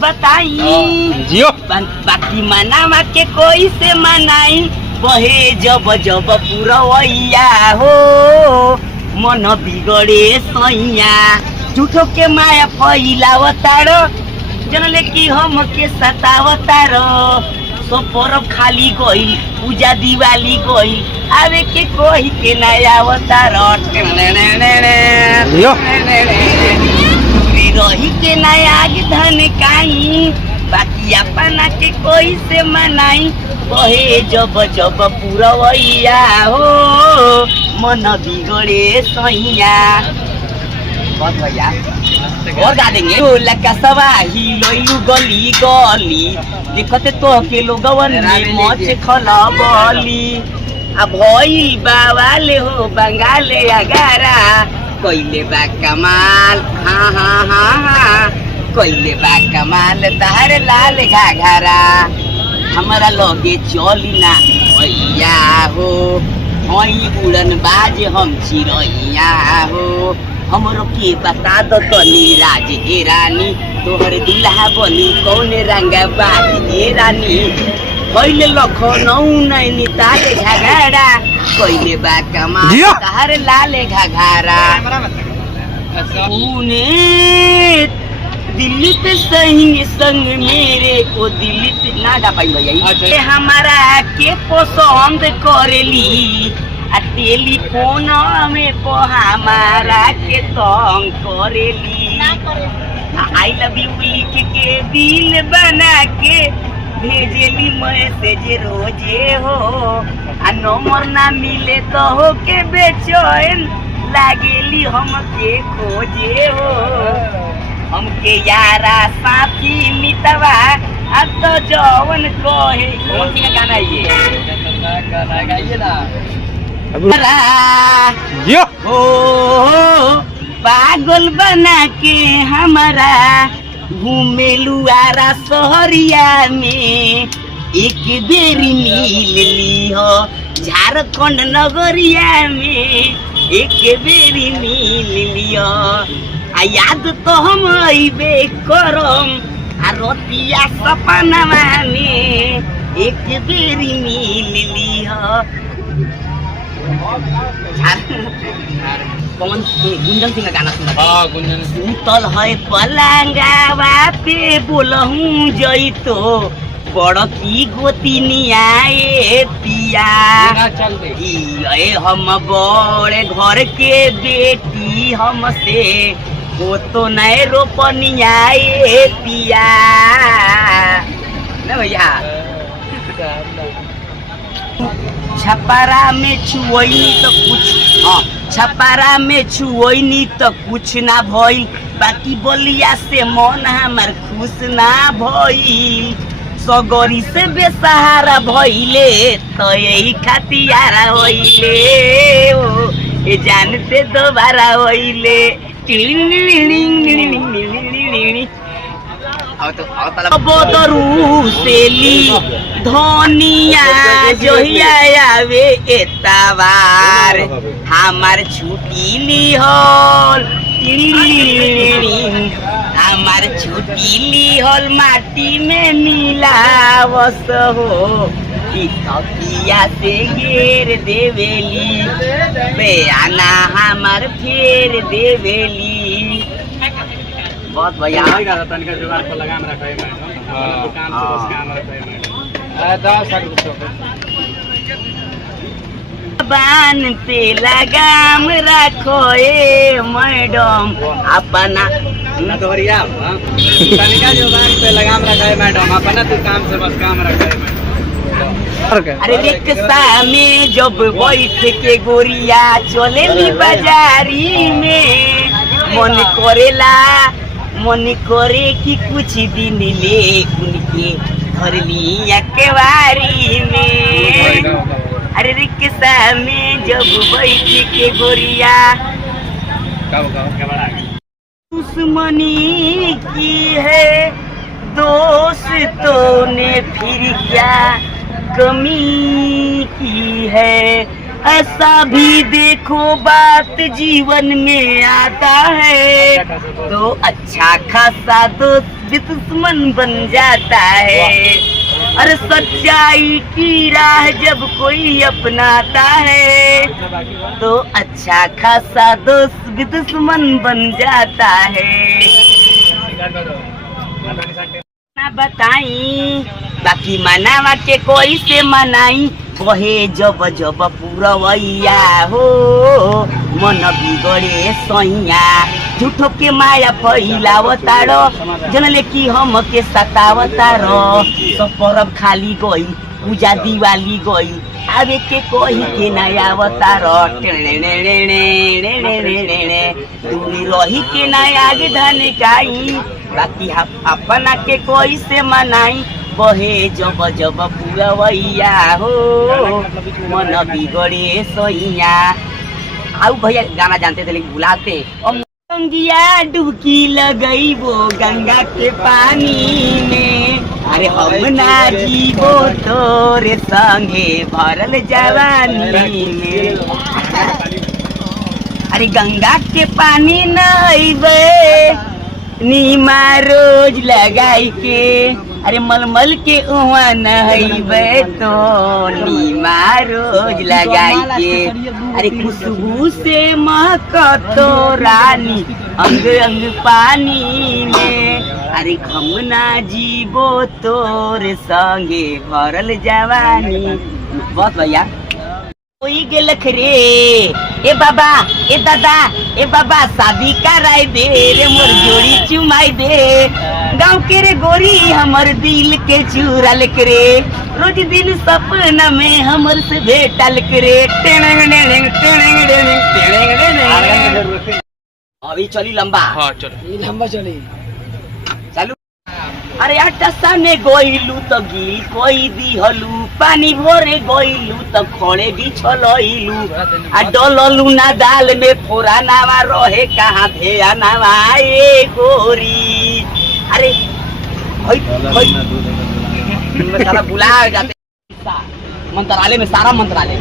बताई जियो बाकी मनावा के कोई से मनाई बहे जब जब पुरवैया हो मन बिगड़े सैया झूठो के माया फैलावतारो जनले की हम के सतावतारो तो परब खाली गइल पूजा दिवाली गइल आवे के कोई के नया अवतारो जियो रही के नया धन काई बाकी अपना के कोई से मनाई बहे जब जब पुरवैया हो मन बिगड़े सैया बहुत भैया और गा देंगे लका सवाही लोइलू गली गली देखते तो के लोगवन में मच खलबली आ भइल बावाले हो बंगाले अगारा कइले बा कमाल हाँ हाँ हाँ हाँ कइले बा कमाल तहर लाल घाघरा हमारा लगे चली ना भैया हो हई उड़न बाज हम चिरैया हो हमरो के बता दो तनी राज ए रानी तोहर दुल्हा बनी कौन रंगा बाज ए रानी कइले लखनऊ नैनीताल झगड़ा कइले बा कमाल तहर लाल घाघरा तूने दिल्ली पे सही संग मेरे को दिल्ली पे ना गा पाई भैया हमारा के पसंद करेली आ टेलीफोन में को हमारा के तंग करेली आई लव यू लिख के दिल बना के भेजेली मैसेज रोजे हो आ नंबर ना मिले तो हो के बेचैन लागेली हमके खोजे हो हमके यारा साथी मितवा अब तो जवन कहे कौन सी गाना ये गाना गाइए ना जियो हो पागल बना के हमारा घूमेलू आरा शहरिया में एक बेरी मिल ली हो झारखंड नगरिया में एक बेरी मिल लियो आ याद तो हम अइबे करम आ रोटिया सपनमा में एक बेरी मिल लियो कौन गुंजन सिंह का गाना सुना? हाँ गुंजन सुतल है पलंगावा पे बोलहूँ जइतो बड़की गोतिनिया ए पिया ये हम बड़े घर के बेटी हमसे वो तो नए रोपनिया ए पिया ना भैया छपारा में छुओनी तो कुछ हाँ छपारा में छुओनी तो कुछ ना भइल बाकी बोलिया से मन हमार खुश ना भइल सगरी से बेसहारा भइले तो यही खातियारा होइले ओ ये जानते दोबारा होइले बदरू सेली धनिया जोहिया आवे एतवार हमार छुट्टी लिहल हमार छुट्टी लिहल माटी में मिलावस हो तकिया से घेर देवेली बेआना हमार फेर देवेली बहुत भैया तनिका जुगाड़ पर लगाम रखा है मैडम काम से बस काम रखा है मैडम बान पे लगाम रखो ए मैडम अपना दोहरिया तनिका जुगाड़ पे लगाम रखा है मैडम अपना तू काम से बस काम रखा है मैडम अरे रिक्शा में जब बैठ के गोरिया चलेली बाजारी में मन करे कि कुछ दिन ले उनके घर लिया केवारी में अरे रिक्शा में जब बैठ के गोरिया दुश्मनी की है दोस्तों ने फिर क्या कमी की है ऐसा भी देखो बात जीवन में आता है तो अच्छा खासा दोस्त भी दुश्मन बन जाता है। अरे सच्चाई की राह जब कोई अपनाता है तो अच्छा खासा दोस्त भी दुश्मन बन जाता है। ना बताई बाकी मनावा के कोई से मनाई, कहे जब जब पुरवैया हो मन बिगड़े सैया। झूठो के माया फैलावतारो जनले की हम के सतावतारो। सब परब खाली गई पूजा दिवाली गई आवे के कोई के नया अवतारो। तू रही के नया आगे धन काई बाकी अपना के कोई से मनाई, बहे जब जब पुरवैया हो मन बिगड़े सैया। आओ भैया गाना जानते थे लेकिन भुलाते। गंगिया डुबकी लगई वो गंगा के पानी में, अरे हम ना जीवो तोरे संगे भरल जवानी में। अरे गंगा के पानी नईबे नीमा रोज लगाई के, अरे मलमल के उहाँ नहैबे तो नीमा रोज लगाई के। अरे खुशबू से महकतो रानी अंग अंग पानी में, अरे हम ना जीवो तोर संगे भरल जवानी। बहुत भैया कोई गेलख रे ए बाबा ए दादा ए बाबा शादी कराई दे रे मोर जोड़ी चुमाई दे। गाँव के रे गोरी हमर दिल के चुराल करे, रोज दिन सपना में हमर से भेटल करे। अभी चली लंबा। हाँ चलो लंबा चले चालू। अरे आटा में गोइलू तो गिल कोई दिहलू, पानी भोरे गोइलू तो खड़े बिछलइलू। आ डललू ना दाल में फोरा नावा रहे कहाँ भेया नावा ए गोरी। अरे सारा बुला जाते मंत्रालय में, सारा मंत्रालय